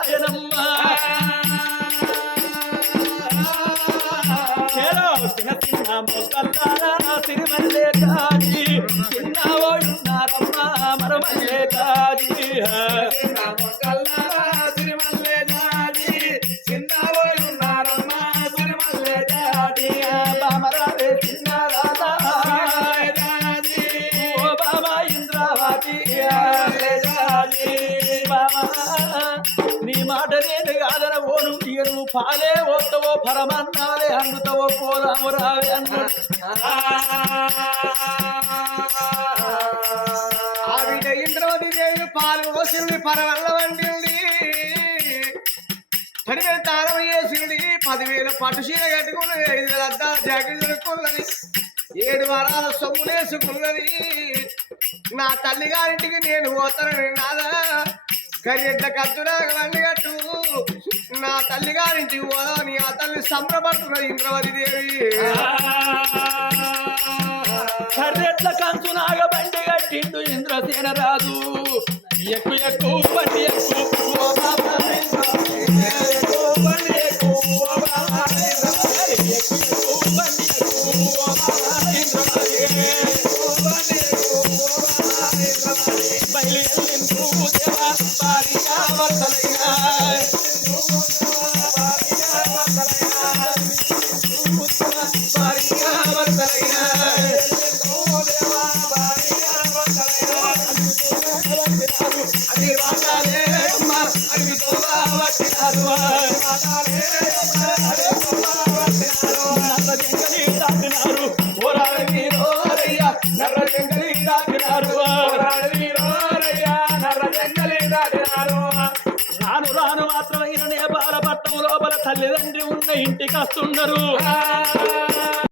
ఆయనమ్మా చిన్న చిన్న మొగ్గల్లారా సిరిమల్లే కాజీ చిన్నవో మరమల్లే కాజీ కాదన ఓను ఇక నువ్వు పాలే ఓత్తవో పరమన్నాలే అందుతావో పోదాము రావే అన్నాడు. ఆవిడ ఇంద్రవతి దేవి పాలు పోసింది పరవల్ల వండింది పదివేల తాళం వేసింది పదివేల పట్టు చీర కట్టుకున్నది ఐదు వేల అద్దాల జాకెట్ దొరుకున్నది ఏడు వారాల సొమ్ములేసుకున్నది. నా తల్లి గారింటికి నేను పోతాను నాదా? కరియడ్ల కత్తురాగ వండి కట్టు. నా తల్లి గారింటికి పోదామని ఆ తల్లి సంబరపడుతున్నది ఇంద్రవతి దేవి. కర్రెట్ల కంచు నాగబండి కట్టిండు ఇంద్రసేన రాజు. ఎక్కువ ఎక్కువ బండి ఎక్కువ బయలు బారిగా వర్తలైనా బారిగా వర్తలైనా అది వాగాలే రాను రాను మాత్రం ఈయన నేపాల పట్టణం లోపల తల్లిదండ్రి ఉన్న ఇంటికి వస్తున్నారు